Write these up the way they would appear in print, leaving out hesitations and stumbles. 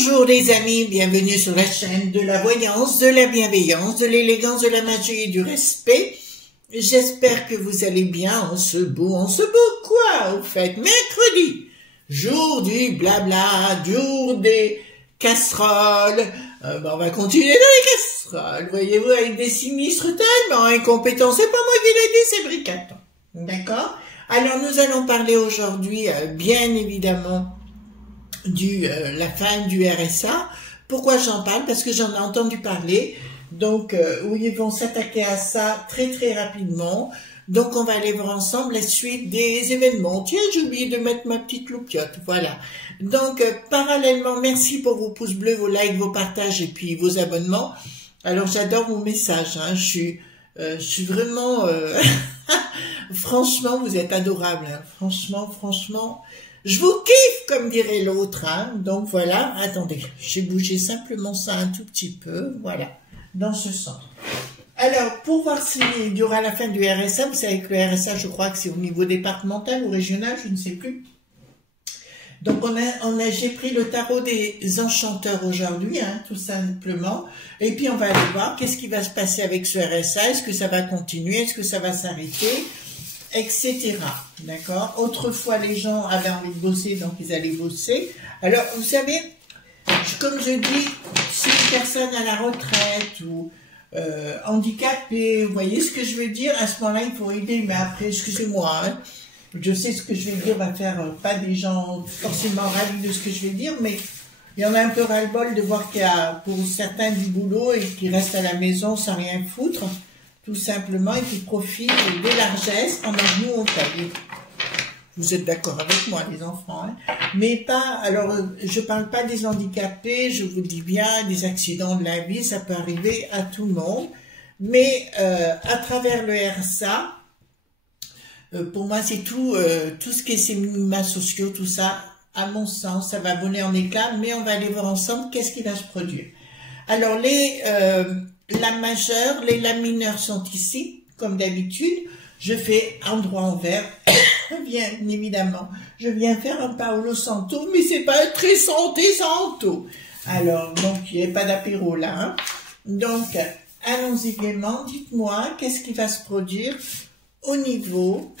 Bonjour les amis, bienvenue sur la chaîne de la voyance, de la bienveillance, de l'élégance, de la magie et du respect. J'espère que vous allez bien en ce beau quoi au fait, mercredi, jour du blabla, jour des casseroles. On va continuer dans les casseroles, voyez-vous, avec des sinistres tellement incompétents. C'est pas moi qui l'ai dit, c'est Bricaton. D'accord? Alors nous allons parler aujourd'hui, bien évidemment, la fin du RSA. Pourquoi j'en parle? Parce que j'en ai entendu parler. Donc, où ils vont s'attaquer à ça très très rapidement. Donc, on va aller voir ensemble la suite des événements. Tiens, j'ai oublié de mettre ma petite loupiote. Voilà. Donc, parallèlement, merci pour vos pouces bleus, vos likes, vos partages et puis vos abonnements. Alors, j'adore vos messages. Hein. Je suis vraiment... franchement, vous êtes adorables. Hein. Franchement... Je vous kiffe, comme dirait l'autre, hein. Donc voilà, attendez, j'ai bougé simplement ça un tout petit peu, voilà, dans ce sens. Alors, pour voir s'il y aura la fin du RSA, vous savez que le RSA, je crois que c'est au niveau départemental ou régional, je ne sais plus. Donc j'ai pris le tarot des enchanteurs aujourd'hui, hein, tout simplement, et puis on va aller voir qu'est-ce qui va se passer avec ce RSA, est-ce que ça va continuer, est-ce que ça va s'arrêter, etc. D'accord? Autrefois, les gens avaient envie de bosser, donc ils allaient bosser. Alors, vous savez, comme je dis, si une personne à la retraite ou handicapée, vous voyez ce que je veux dire? À ce moment-là, il faut aider, mais après, excusez-moi, hein, je sais ce que je vais dire, va faire pas des gens forcément ravis de ce que je vais dire, mais il y en a un peu ras-le-bol de voir qu'il y a pour certains du boulot et qui restent à la maison sans rien foutre. Tout simplement, et qui profitent des largesses pendant que nous on paye. Vous êtes d'accord avec moi, les enfants, hein? Mais pas, alors, je parle pas des handicapés, je vous dis bien, des accidents de la vie, ça peut arriver à tout le monde. Mais à travers le RSA, pour moi, c'est tout ce qui est ces minima sociaux, tout ça, à mon sens, ça va voler en éclats, mais on va aller voir ensemble qu'est-ce qui va se produire. Alors, la majeure, les la mineures sont ici, comme d'habitude. Je fais endroit envers, bien évidemment. Je viens faire un Paolo Santo, mais c'est pas un très santé Santo. Alors, donc, il n'y a pas d'apéro là. Hein. Donc, allons-y gaiement. Dites-moi, qu'est-ce qui va se produire au niveau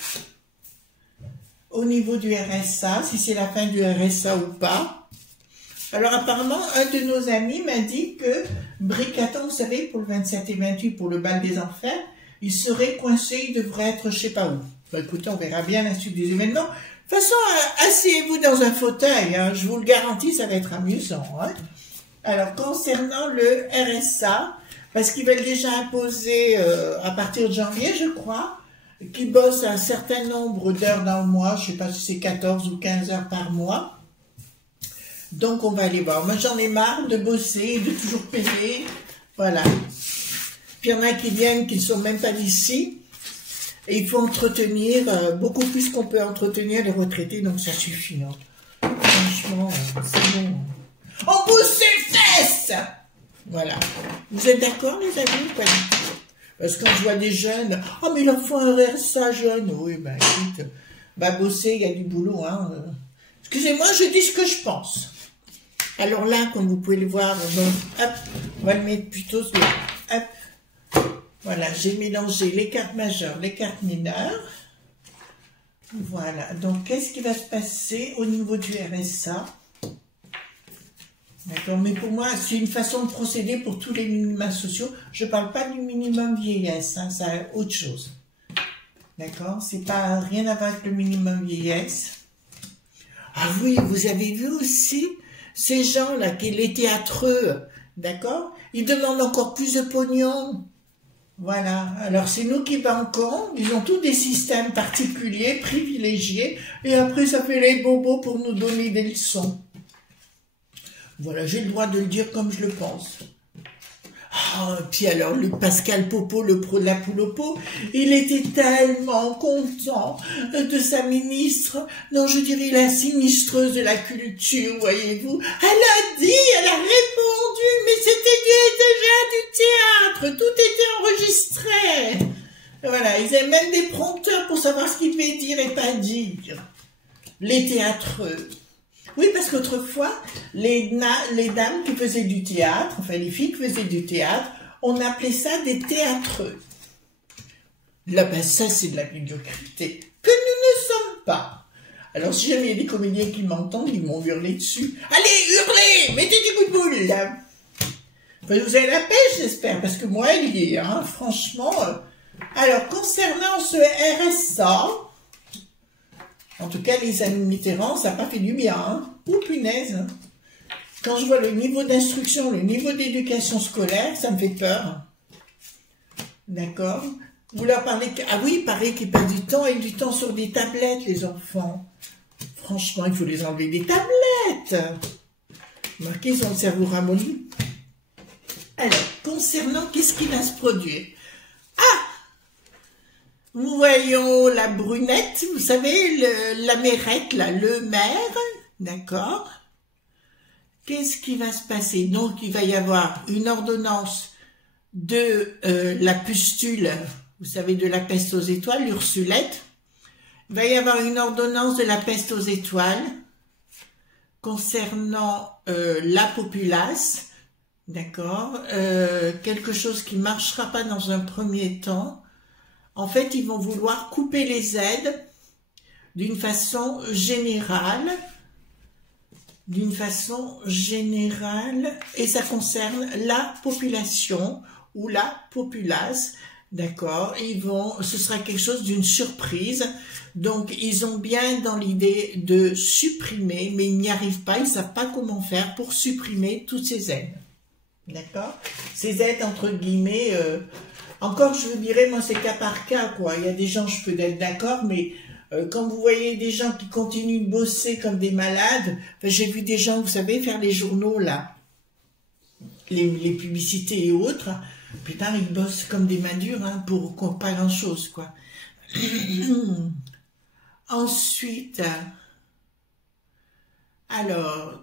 du RSA, si c'est la fin du RSA ou pas. Alors apparemment, un de nos amis m'a dit que Bricaton, vous savez, pour le 27 et 28, pour le bal des enfers, il serait coincé, il devrait être je sais pas où. Enfin, écoutez, on verra bien la suite des événements. De toute façon, asseyez-vous dans un fauteuil, hein, je vous le garantis, ça va être amusant. Hein. Alors, concernant le RSA, parce qu'ils veulent déjà imposer, à partir de janvier, je crois, qu'ils bossent un certain nombre d'heures dans le mois, je sais pas si c'est 14 ou 15 heures par mois. Donc, on va aller voir. Moi, j'en ai marre de bosser, de toujours payer. Voilà. Puis, il y en a qui viennent, qui ne sont même pas d'ici. Et il faut entretenir beaucoup plus qu'on peut entretenir les retraités. Donc, ça suffit. Hein. Franchement, c'est bon. On pousse ses fesses! Voilà. Vous êtes d'accord, les amis? Pas du tout. Parce que quand je vois des jeunes, « Oh, mais il en faut un RSA jeune. » Oui, ben, écoute, va bosser, il y a du boulot. Hein. Excusez-moi, je dis ce que je pense. Alors là, comme vous pouvez le voir, bon, hop, on va le mettre plutôt sur... Hop, voilà, j'ai mélangé les cartes majeures, les cartes mineures. Voilà, donc qu'est-ce qui va se passer au niveau du RSA? D'accord, mais pour moi, c'est une façon de procéder pour tous les minima sociaux. Je ne parle pas du minimum vieillesse, hein, c'est autre chose. D'accord, c'est pas rien à voir avec le minimum vieillesse. Ah oui, vous avez vu aussi ces gens-là, les théâtreux, d'accord? Ils demandent encore plus de pognon. Voilà. Alors, c'est nous qui banquons. Ils ont tous des systèmes particuliers, privilégiés. Et après, ça fait les bobos pour nous donner des leçons. Voilà, j'ai le droit de le dire comme je le pense. Ah, puis alors, le Pascal Popo, le pro de la poule au pot, il était tellement content de sa ministre, non, je dirais la sinistreuse de la culture, voyez-vous. Elle a répondu, mais c'était déjà du théâtre, tout était enregistré. Voilà, ils avaient même des prompteurs pour savoir ce qu'ils devaient dire et pas dire. Les théâtreux. Oui, parce qu'autrefois, les dames qui faisaient du théâtre, enfin les filles qui faisaient du théâtre, on appelait ça des théâtreux. Là, ben ça, c'est de la médiocrité que nous ne sommes pas. Alors, si jamais il y a des comédiens qui m'entendent, ils m'ont hurlé dessus. Allez, hurlez, mettez du coup de boule, là. Enfin, vous avez la pêche, j'espère, parce que moi, elle y est, hein, franchement. Alors, concernant ce RSA, en tout cas, les amis Mitterrand, ça n'a pas fait du bien, hein. Oh, punaise, hein. Quand je vois le niveau d'instruction, le niveau d'éducation scolaire, ça me fait peur. D'accord? Vous leur parlez que... Ah oui, il paraît qu'ils passent du temps et du temps sur des tablettes, les enfants. Franchement, il faut les enlever des tablettes. Marquez, ils ont le cerveau ramolli. Alors, concernant, qu'est-ce qui va se produire? Ah! Nous voyons la brunette, vous savez, la mérette, là, le maire, d'accord? Qu'est-ce qui va se passer? Donc, il va y avoir une ordonnance de la pustule, vous savez, de la peste aux étoiles, l'Ursulette. Il va y avoir une ordonnance de la peste aux étoiles concernant la populace, d'accord, quelque chose qui ne marchera pas dans un premier temps. En fait, ils vont vouloir couper les aides d'une façon générale, et ça concerne la population ou la populace, d'accord, ce sera quelque chose d'une surprise, donc ils ont bien dans l'idée de supprimer, mais ils n'y arrivent pas, ils ne savent pas comment faire pour supprimer toutes ces aides, d'accord, ces aides entre guillemets, encore je vous dirais, moi c'est cas par cas, quoi, il y a des gens, je peux être d'accord, mais quand vous voyez des gens qui continuent de bosser comme des malades, enfin, j'ai vu des gens, vous savez, faire les journaux, là, les publicités et autres, putain, ils bossent comme des mains dures, hein, pour pas grand-chose, quoi. Ensuite, alors,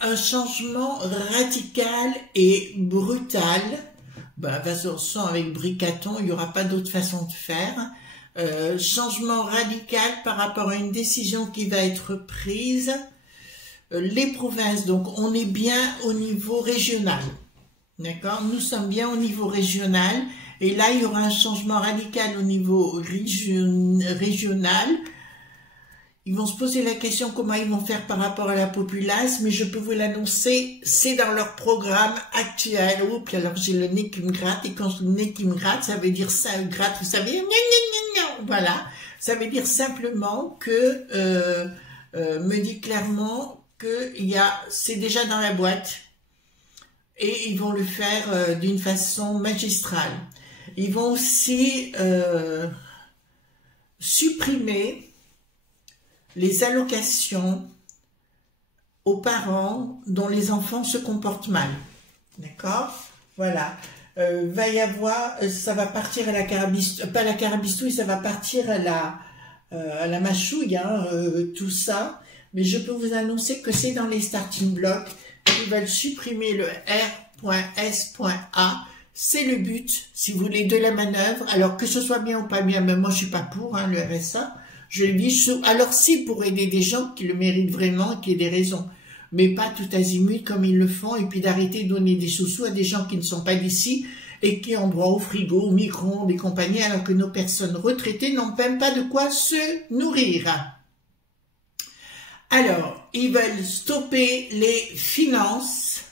un changement radical et brutal, bah, de toute façon, avec Bricaton, il n'y aura pas d'autre façon de faire. Changement radical par rapport à une décision qui va être prise. Les provinces, donc on est bien au niveau régional, d'accord, nous sommes bien au niveau régional, et là il y aura un changement radical au niveau régional. Ils vont se poser la question comment ils vont faire par rapport à la populace, mais je peux vous l'annoncer, c'est dans leur programme actuel. Oups, alors j'ai le nez qui me gratte, et quand le nez qui me gratte, ça veut dire ça gratte, vous savez, voilà, ça veut dire simplement que, me dit clairement que c'est déjà dans la boîte, et ils vont le faire d'une façon magistrale. Ils vont aussi supprimer les allocations aux parents dont les enfants se comportent mal. D'accord? Voilà. Va y avoir, ça va partir à la carabistouille, pas la carabistouille, ça va partir à la mâchouille, hein, tout ça. Mais je peux vous annoncer que c'est dans les starting blocks. Ils veulent supprimer le R.S.A. C'est le but, si vous voulez, de la manœuvre. Alors que ce soit bien ou pas bien, mais moi je suis pas pour, hein, le RSA. Je le dis, alors si pour aider des gens qui le méritent vraiment, qui aient des raisons, mais pas tout azimut comme ils le font, et puis d'arrêter de donner des sous-sous à des gens qui ne sont pas d'ici et qui ont droit au frigo, au micro-ondes et compagnie, alors que nos personnes retraitées n'ont même pas de quoi se nourrir. Alors, ils veulent stopper les finances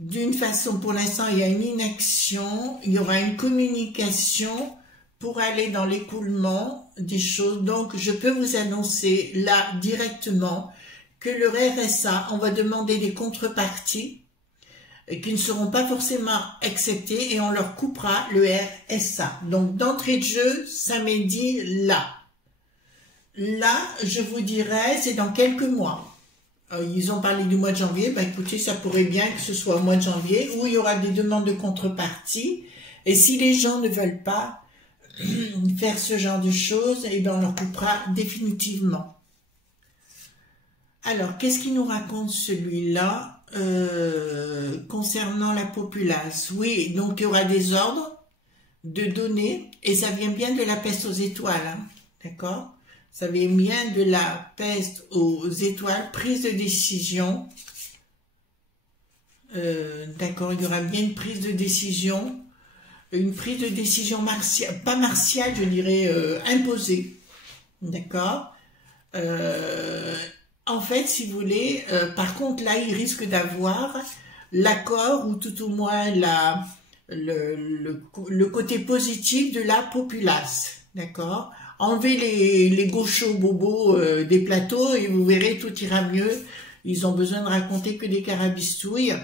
d'une façon, pour l'instant, il y a une inaction, il y aura une communication pour aller dans l'écoulement des choses. Donc, je peux vous annoncer là directement que le RSA, on va demander des contreparties qui ne seront pas forcément acceptées et on leur coupera le RSA. Donc, d'entrée de jeu, ça m'est dit là. Là, je vous dirais, c'est dans quelques mois. Ils ont parlé du mois de janvier. Ben, écoutez, ça pourrait bien que ce soit au mois de janvier où il y aura des demandes de contrepartie. Et si les gens ne veulent pas faire ce genre de choses, et ben on leur coupera définitivement. Alors, qu'est-ce qu'il nous raconte celui-là concernant la populace? Oui, donc il y aura des ordres de donner, et ça vient bien de la peste aux étoiles, hein, d'accord? Ça vient bien de la peste aux étoiles, prise de décision. D'accord, il y aura bien une prise de décision martiale, pas martiale, je dirais imposée. D'accord. En fait, si vous voulez, par contre, là, il risque d'avoir l'accord ou tout au moins le côté positif de la populace. D'accord. Enlevez les gauchos bobos des plateaux et vous verrez, tout ira mieux. Ils ont besoin de raconter que des carabistouilles.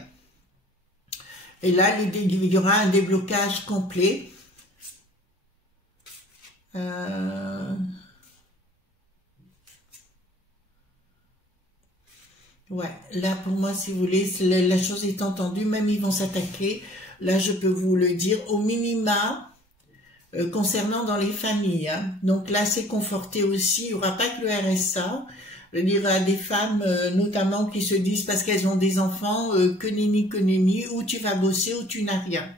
Et là, il y aura un déblocage complet. Ouais, là, pour moi, si vous voulez, la chose est entendue, même ils vont s'attaquer. Là, je peux vous le dire, au minima, concernant dans les familles. Hein. Donc là, c'est conforté aussi. Il n'y aura pas que le RSA. Je dirais à des femmes, notamment, qui se disent, parce qu'elles ont des enfants, que nenni, ou tu vas bosser, ou tu n'as rien.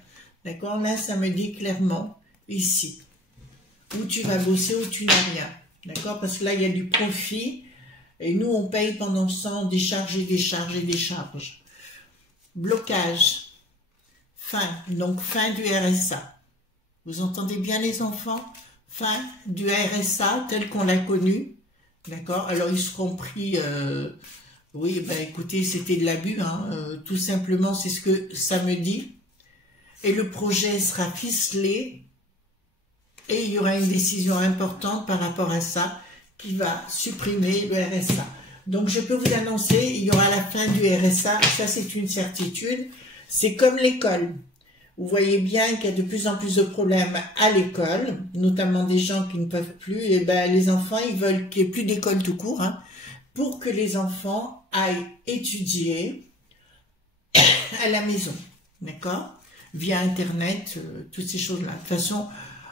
D'accord? Là, ça me dit clairement, ici. Ou tu vas bosser, ou tu n'as rien. D'accord? Parce que là, il y a du profit. Et nous, on paye pendant ce temps des charges et des charges et des charges. Blocage. Fin. Donc, fin du RSA. Vous entendez bien, les enfants? Fin du RSA tel qu'on l'a connu. D'accord? Alors, ils seront pris... oui, ben écoutez, c'était de l'abus. Hein, tout simplement, c'est ce que ça me dit. Et le projet sera ficelé. Et il y aura une décision importante par rapport à ça qui va supprimer le RSA. Donc, je peux vous annoncer, il y aura la fin du RSA. Ça, c'est une certitude. C'est comme l'école. Vous voyez bien qu'il y a de plus en plus de problèmes à l'école, notamment des gens qui ne peuvent plus. Et ben, les enfants, ils veulent qu'il n'y ait plus d'école tout court, hein, pour que les enfants aillent étudier à la maison, d'accord? Via Internet, toutes ces choses-là. De toute façon,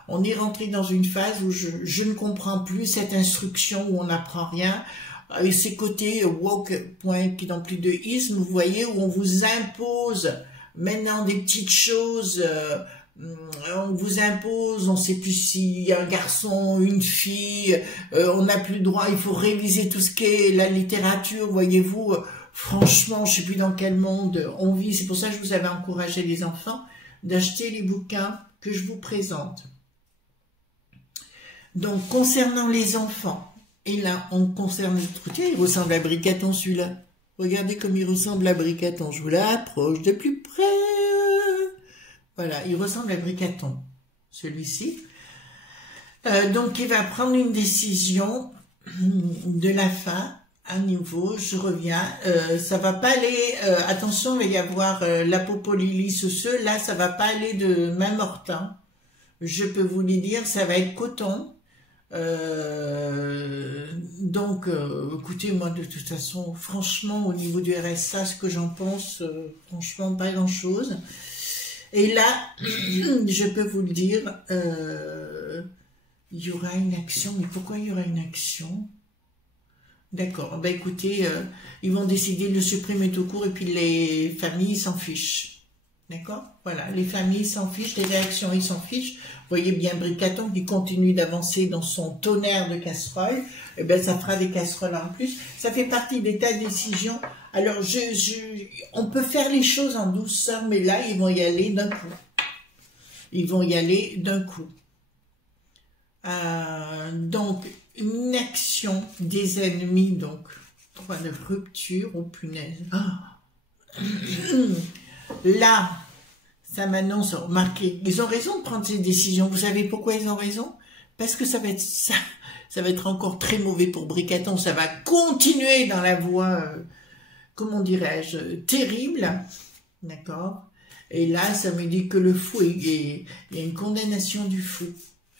on est rentré dans une phase où je ne comprends plus cette instruction où on n'apprend rien. Et ces côtés woke, point, qui n'ont plus de isme, vous voyez, où on vous impose maintenant des petites choses, on vous impose, on ne sait plus si un garçon, une fille, on n'a plus le droit, il faut réviser tout ce qu'est la littérature, voyez-vous, franchement, je ne sais plus dans quel monde on vit, c'est pour ça que je vous avais encouragé les enfants d'acheter les bouquins que je vous présente. Donc, concernant les enfants, et là, on concerne le truc, il ressemble à Bricaton celui-là. Regardez comme il ressemble à Bricaton. Je vous l'approche de plus près. Voilà, il ressemble à Bricaton, celui-ci. Donc, il va prendre une décision de la fin à nouveau. Je reviens. Ça va pas aller... attention, il va y avoir l'apopolilis ou ce. Là, ça va pas aller de main morte. Hein. Je peux vous le dire, ça va être coton. Donc, écoutez, moi, de toute façon, franchement, au niveau du RSA, ce que j'en pense, franchement, pas grand-chose. Et là, je peux vous le dire, il y aura une action. Mais pourquoi il y aura une action? D'accord. Ben, écoutez, ils vont décider de le supprimer tout court et puis les familles s'en fichent. D'accord? Voilà, les familles s'en fichent, les réactions, ils s'en fichent. Vous voyez bien Bricaton qui continue d'avancer dans son tonnerre de casseroles. Eh bien, ça fera des casseroles en plus. Ça fait partie des tas de décisions. Alors, on peut faire les choses en douceur, mais là, ils vont y aller d'un coup. Ils vont y aller d'un coup. Donc, une action des ennemis, donc, 3 de rupture, oh punaise. Oh. Là, ça m'annonce, remarquez, ils ont raison de prendre ces décisions. Vous savez pourquoi ils ont raison? Parce que ça va être encore très mauvais pour Bricaton. Ça va continuer dans la voie, comment dirais-je, terrible. D'accord? Et là, ça me dit que le fou, il y a une condamnation du fou.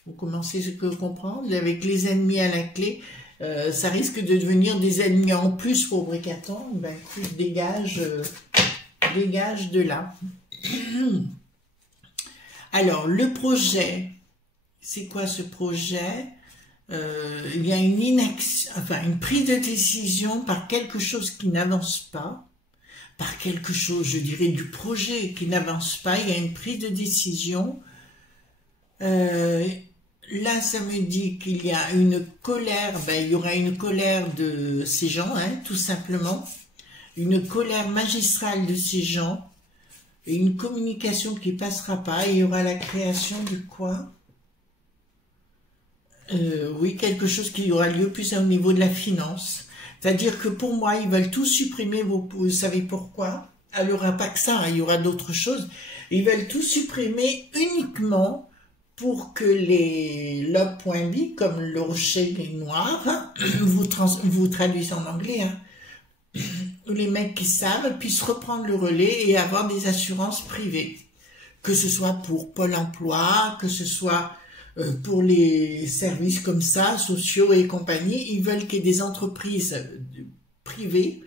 Vous commencez à comprendre? Avec les ennemis à la clé, ça risque de devenir des ennemis en plus pour Bricaton. Ben, écoute, dégage de là. Alors, le projet, c'est quoi ce projet? Il y a une inaction, enfin une prise de décision par quelque chose qui n'avance pas, par quelque chose, je dirais, du projet qui n'avance pas. Il y a une prise de décision. là, ça me dit qu'il y a une colère, ben, il y aura une colère de ces gens, hein, tout simplement. Une colère magistrale de ces gens. Et une communication qui passera pas. Et il y aura la création de quoi? Oui, quelque chose qui aura lieu plus au niveau de la finance. C'est-à-dire que pour moi, ils veulent tout supprimer. Vous savez pourquoi? Il n'y aura pas que ça, hein, il y aura d'autres choses. Ils veulent tout supprimer uniquement pour que les lob.bi, comme le rocher noir, hein, vous traduisez en anglais, hein, les mecs qui savent puissent reprendre le relais et avoir des assurances privées. Que ce soit pour Pôle emploi, que ce soit pour les services comme ça, sociaux et compagnie, ils veulent qu'il y ait des entreprises privées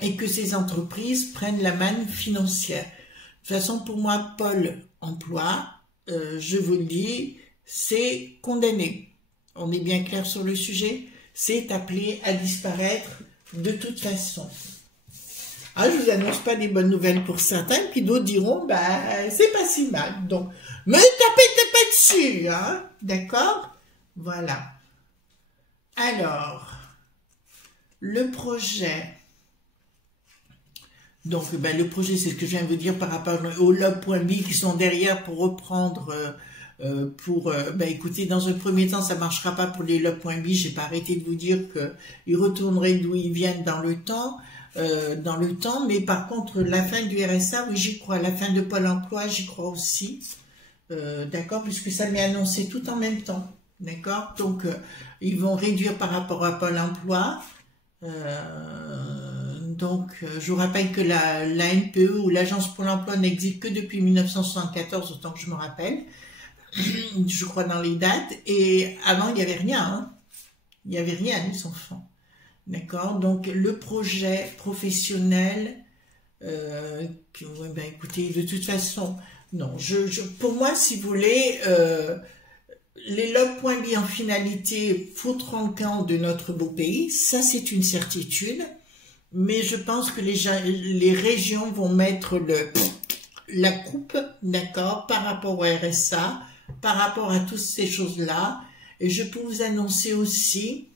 et que ces entreprises prennent la manne financière. De toute façon, pour moi, Pôle emploi, je vous le dis, c'est condamné. On est bien clair sur le sujet, c'est appelé à disparaître de toute façon. Ah, je vous annonce pas des bonnes nouvelles pour certains, puis d'autres diront, bah, c'est pas si mal. Donc, me tapez pas dessus, hein, d'accord? Voilà. Alors, le projet. Donc, ben, le projet, c'est ce que je viens de vous dire par rapport aux lob.bi qui sont derrière pour reprendre, ben, écoutez, dans un premier temps, ça marchera pas pour les lob.bi. J'ai pas arrêté de vous dire qu'ils retourneraient d'où ils viennent dans le temps, mais par contre, la fin du RSA, oui, j'y crois. La fin de Pôle emploi, j'y crois aussi. D'accord, puisque ça m'est annoncé tout en même temps. D'accord, donc, ils vont réduire par rapport à Pôle emploi. Donc, je vous rappelle que la NPE ou l'Agence pour l'emploi n'existe que depuis 1974, autant que je me rappelle, je crois dans les dates, et avant, il n'y avait rien, hein. Il n'y avait rien, les enfants. D'accord? Donc, le projet professionnel, ben, écoutez, de toute façon, non, pour moi, si vous voulez, les lob.bi en finalité foutront le camp de notre beau pays, ça c'est une certitude. Mais je pense que les régions vont mettre la coupe, d'accord, par rapport au RSA, par rapport à toutes ces choses-là. Et je peux vous annoncer aussi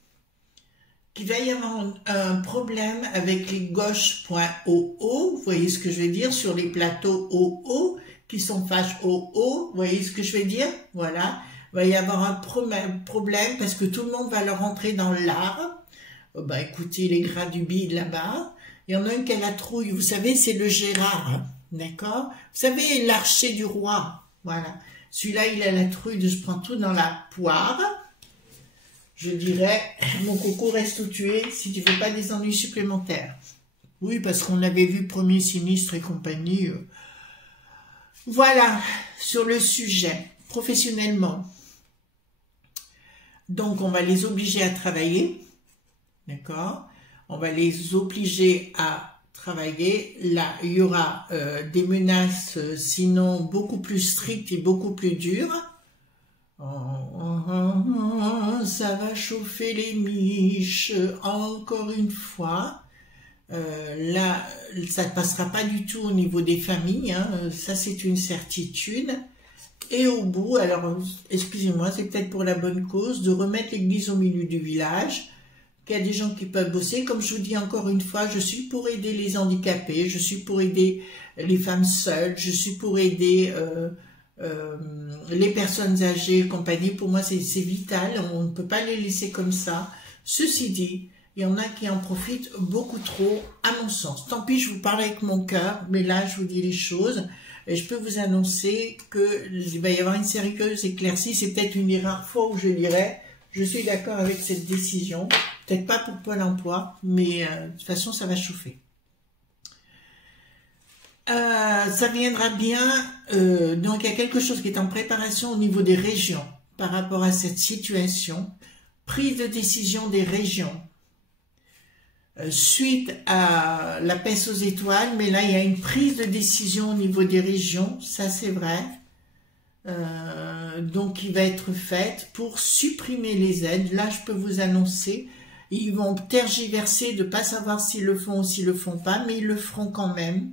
qu'il va y avoir un problème avec les gauches.oo, vous voyez ce que je veux dire, sur les plateaux OO, qui sont fâches OO, vous voyez ce que je veux dire, voilà. Il va y avoir un problème parce que tout le monde va leur rentrer dans l'art. Bah écoutez, les gras du bide là-bas, il y en a un qui a la trouille, vous savez, c'est le Gérard, hein, d'accord? Vous savez, l'archer du roi, voilà. Celui-là, il a la trouille de se prendre tout dans la poire. Je dirais, mon coco reste tout tué si tu veux pas des ennuis supplémentaires. Oui, parce qu'on l'avait vu, Premier Sinistre et compagnie. Voilà, sur le sujet, professionnellement. Donc, on va les obliger à travailler. D'accord? On va les obliger à travailler. Là, il y aura des menaces, sinon beaucoup plus strictes et beaucoup plus dures. Ça va chauffer les miches, encore une fois. Là, ça ne passera pas du tout au niveau des familles, hein. Ça c'est une certitude. Et au bout, alors, excusez-moi, c'est peut-être pour la bonne cause, de remettre l'église au milieu du village. Qu'il y a des gens qui peuvent bosser. Comme je vous dis encore une fois, je suis pour aider les handicapés, je suis pour aider les femmes seules, je suis pour aider les personnes âgées et compagnie. Pour moi, c'est vital, on ne peut pas les laisser comme ça. Ceci dit, il y en a qui en profitent beaucoup trop, à mon sens. Tant pis, je vous parle avec mon cœur, mais là, je vous dis les choses. Et je peux vous annoncer qu'il va y avoir une sérieuse éclaircie. C'est peut-être une des rares fois où je dirais, je suis d'accord avec cette décision. Peut-être pas pour Pôle emploi, mais de toute façon, ça va chauffer. Ça viendra bien. Donc, il y a quelque chose qui est en préparation au niveau des régions par rapport à cette situation. Prise de décision des régions. Suite à la peste aux étoiles, mais là, il y a une prise de décision au niveau des régions. Ça, c'est vrai. Donc, qui va être faite pour supprimer les aides. Là, je peux vous annoncer, ils vont tergiverser de ne pas savoir s'ils le font ou s'ils le font pas, mais ils le feront quand même.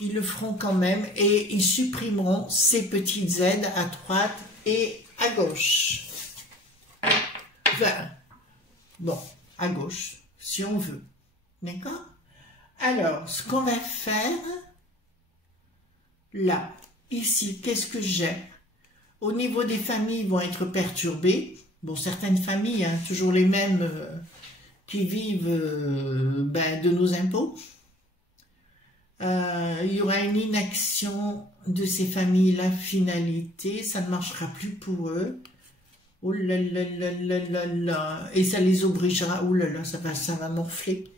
Ils le feront quand même et ils supprimeront ces petites aides à droite et à gauche. Enfin, bon, à gauche, si on veut. D'accord? Alors, ce qu'on va faire, là, ici, qu'est-ce que j'ai? Au niveau des familles, vont être perturbées. Bon, certaines familles, hein, toujours les mêmes qui vivent de nos impôts. Il y aura une inaction de ces familles-là, finalité, ça ne marchera plus pour eux. Oh là là là là là là, et ça les obligera, oh là là, ça va morfler.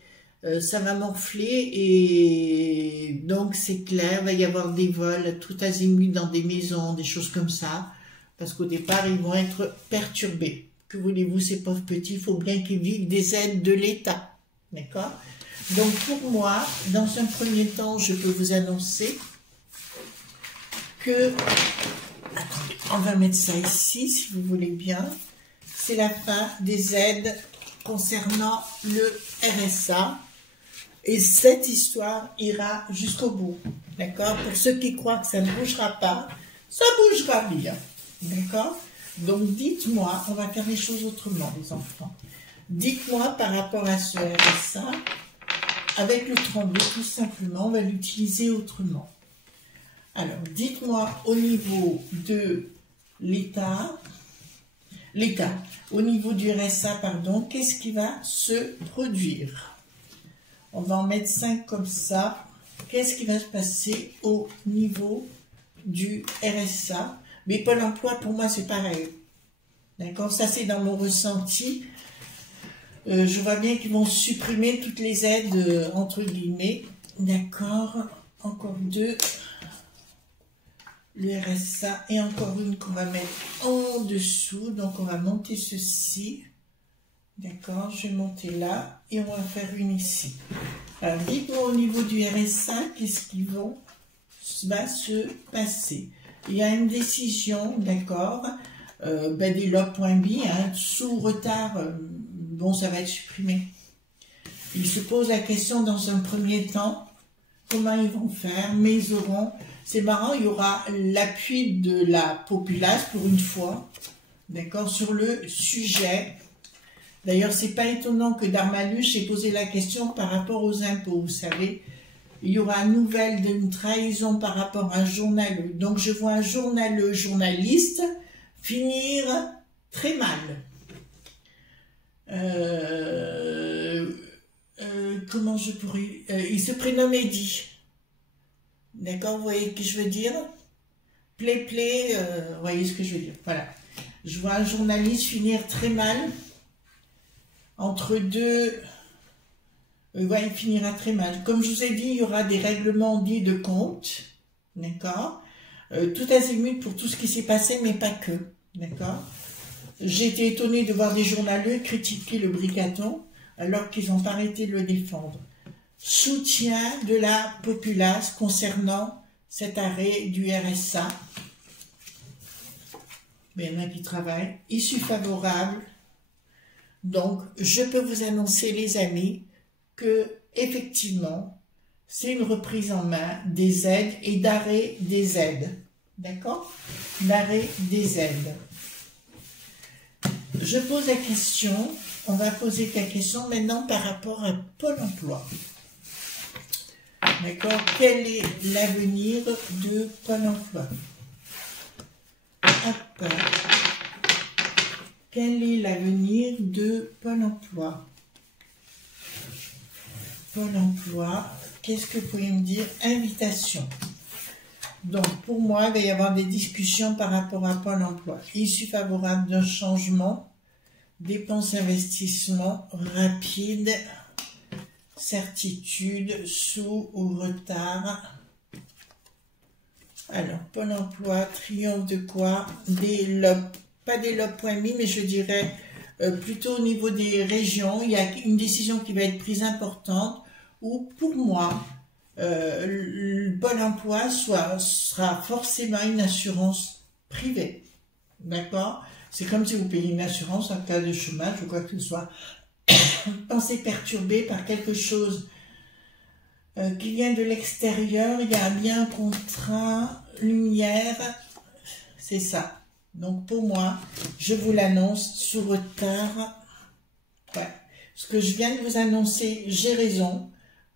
Ça va morfler et donc c'est clair, il va y avoir des vols tout azimut dans des maisons, des choses comme ça, parce qu'au départ, ils vont être perturbés. Que voulez-vous, ces pauvres petits, il faut bien qu'ils vivent des aides de l'État, d'accord? Donc pour moi, dans un premier temps, je peux vous annoncer que, attendez, on va mettre ça ici, si vous voulez bien, c'est la fin des aides concernant le RSA. Et cette histoire ira jusqu'au bout, d'accord? Pour ceux qui croient que ça ne bougera pas, ça bougera bien, d'accord? Donc dites-moi, on va faire les choses autrement, les enfants. Dites-moi par rapport à ce RSA, avec le tremblé, tout simplement, on va l'utiliser autrement. Alors, dites-moi au niveau de l'État, au niveau du RSA, pardon, qu'est-ce qui va se produire? On va en mettre 5 comme ça. Qu'est-ce qui va se passer au niveau du RSA? Mais Pôle emploi, pour moi, c'est pareil. D'accord? Ça, c'est dans mon ressenti. Je vois bien qu'ils vont supprimer toutes les aides, entre guillemets. D'accord? Encore 2. Le RSA. Et encore une qu'on va mettre en dessous. Donc, on va monter ceci. D'accord, je vais monter là et on va faire une ici. Alors, dites-moi au niveau du RSA, qu'est-ce qui va se passer? Il y a une décision, d'accord, des logs.bi, hein, sous retard, bon, ça va être supprimé. Ils se posent la question dans un premier temps, comment ils vont faire, mais ils auront, c'est marrant, il y aura l'appui de la populace pour une fois, d'accord, sur le sujet. D'ailleurs, c'est pas étonnant que Darmaluche ait posé la question par rapport aux impôts, vous savez. Il y aura une nouvelle d'une trahison par rapport à un journal. Donc, je vois un journaliste finir très mal. Comment je pourrais... il se prénomme Eddy. D'accord, vous voyez ce que je veux dire? Vous voyez ce que je veux dire. Voilà. Je vois un journaliste finir très mal. Entre deux, il finira très mal. Comme je vous ai dit, il y aura des règlements dits de compte, d'accord? Tout azimut pour tout ce qui s'est passé, mais pas que, d'accord? J'ai été étonnée de voir des journaleux critiquer le brigaton, alors qu'ils n'ont pas arrêté de le défendre. Soutien de la populace concernant cet arrêt du RSA. Mais il y en a qui travaillent. Issue favorable. Donc, je peux vous annoncer, les amis, que effectivement, c'est une reprise en main des aides et d'arrêt des aides. D'accord? D'arrêt des aides. Je pose la question, on va poser la question maintenant par rapport à Pôle emploi. D'accord? Quel est l'avenir de Pôle emploi? Hop. Quel est l'avenir de Pôle emploi? Pôle emploi, qu'est-ce que vous pouvez me dire? Invitation. Donc, pour moi, il va y avoir des discussions par rapport à Pôle emploi. Issue favorable d'un changement, dépenses investissement rapide, certitude, sous ou retard. Alors, Pôle emploi, triomphe de quoi? Des logs. Pas des logs.mi, mais je dirais plutôt au niveau des régions, il y a une décision qui va être prise importante, où pour moi, le Pôle emploi sera forcément une assurance privée. D'accord? C'est comme si vous payez une assurance en cas de chômage ou quoi que ce soit. Pensez perturbé par quelque chose qui vient de l'extérieur, il y a bien un contrat, lumière, c'est ça. Donc pour moi, je vous l'annonce sous retard. Ouais. Ce que je viens de vous annoncer, j'ai raison,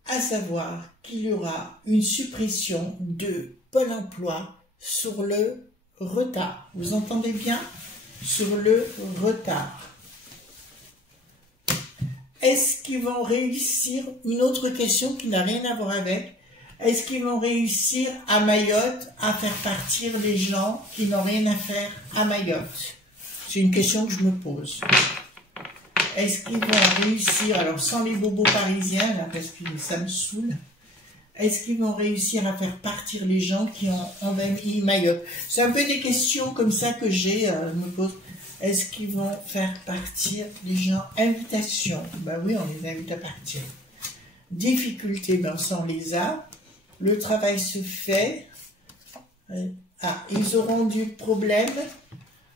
à savoir qu'il y aura une suppression de Pôle emploi sur le retard. Vous entendez bien? Sur le retard. Est-ce qu'ils vont réussir? Une autre question qui n'a rien à voir avec. Est-ce qu'ils vont réussir à Mayotte à faire partir les gens qui n'ont rien à faire à Mayotte? C'est une question que je me pose. Est-ce qu'ils vont réussir, alors sans les bobos parisiens, là, parce que ça me saoule, est-ce qu'ils vont réussir à faire partir les gens qui ont envahi Mayotte? C'est un peu des questions comme ça que j'ai, je me pose. Est-ce qu'ils vont faire partir les gens? Invitation, ben oui, on les invite à partir. Difficulté, ben ça on les a. Le travail se fait. Ah, ils auront du problème.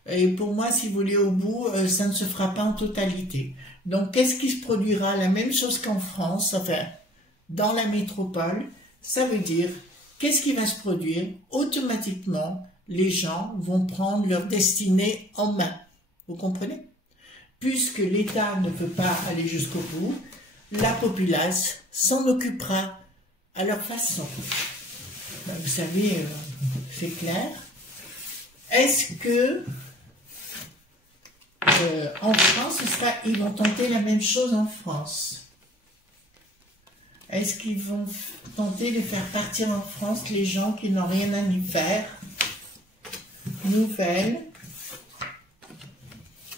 Et pour moi, si vous voulez au bout, ça ne se fera pas en totalité. Donc, qu'est-ce qui se produira? La même chose qu'en France, enfin, dans la métropole. Ça veut dire, qu'est-ce qui va se produire? Automatiquement, les gens vont prendre leur destinée en main. Vous comprenez? Puisque l'État ne peut pas aller jusqu'au bout, la populace s'en occupera à leur façon. Ben, vous savez, c'est clair. Est-ce que en France, ils vont tenter la même chose en France? Est-ce qu'ils vont tenter de faire partir en France les gens qui n'ont rien à y faire? Nouvelle,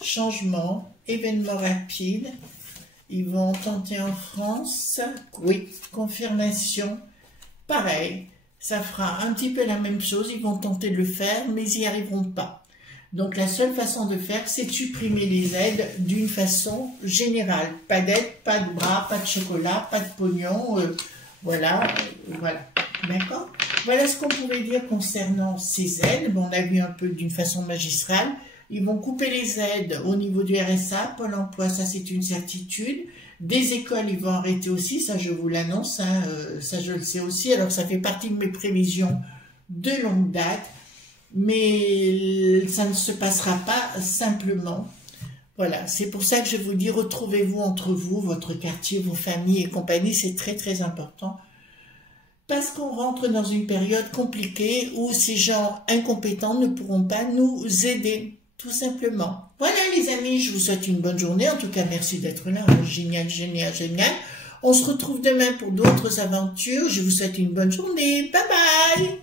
changement, événement rapide. Ils vont tenter en France, oui, confirmation, pareil, ça fera un petit peu la même chose, ils vont tenter de le faire, mais ils n'y arriveront pas. Donc la seule façon de faire, c'est de supprimer les aides d'une façon générale. Pas d'aide, pas de bras, pas de chocolat, pas de pognon, voilà, voilà, d'accord? Voilà ce qu'on pouvait dire concernant ces aides. Bon, on a vu un peu d'une façon magistrale. Ils vont couper les aides au niveau du RSA, Pôle emploi, ça c'est une certitude. Des écoles, ils vont arrêter aussi, ça je vous l'annonce, hein, ça je le sais aussi. Alors ça fait partie de mes prévisions de longue date, mais ça ne se passera pas simplement. Voilà, c'est pour ça que je vous dis, retrouvez-vous entre vous, votre quartier, vos familles et compagnie, c'est très très important. Parce qu'on rentre dans une période compliquée où ces gens incompétents ne pourront pas nous aider. Tout simplement. Voilà les amis, je vous souhaite une bonne journée. En tout cas, merci d'être là. Génial, génial, génial. On se retrouve demain pour d'autres aventures. Je vous souhaite une bonne journée. Bye bye.